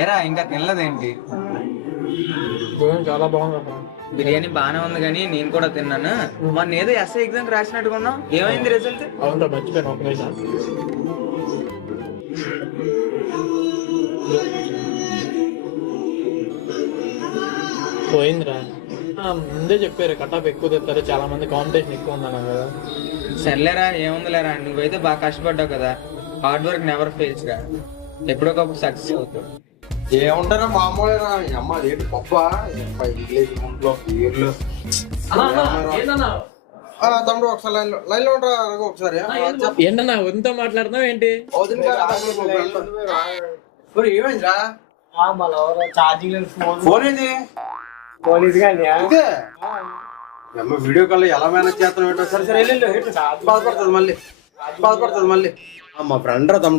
ఏరా ఇంకా తినలేదేంటి? చాలా బాగుంది. బిర్యానీ బానే ఉంది కానీ నేను కూడా తిన్నాను. మొన్న ఏదో ఎస్ఐ ఎగ్జామ్ రాసినట్టుగా ఉన్నావు, ఏమైంది రిజల్ట్? అవునా, మర్చిపోయాను. ఒక నిమిషం. పోయిందిరా. ముందే చెప్పారు కటాఫ్ ఎక్కువ తెస్తారు, చాలా మంది కాంపిటీషన్ ఎక్కువ ఉందన్నా కదా. సర్లేరా, ఏముందిలేరా, నువ్వైతే బాగా కష్టపడ్డావు కదా. హార్డ్ వర్క్ నెవర్ ఫెయిల్స్ రా, ఎప్పుడోకప్పుడు సక్సెస్ అవుతావు. ఏముంటారా మామూలుగా అమ్మ అదేంటి గొప్ప ఇంగ్లీష్ ఒంట్లో పేర్లు. తమ్ముడు ఒకసారి లైన్ లో ఉంటారా ఒకసారి ఏంటన్నా ఎంతో మాట్లాడుతున్నావు ఏంటి? ఏమైందిరా? ఫోన్ ఏంది? అమ్మ వీడియో కాల్ ఎలా మేనేజ్ చేస్తాను? సరే సరే బాధపడుతుంది మళ్ళీ మా ఫ్రెండ్ రా తమ్ముడు.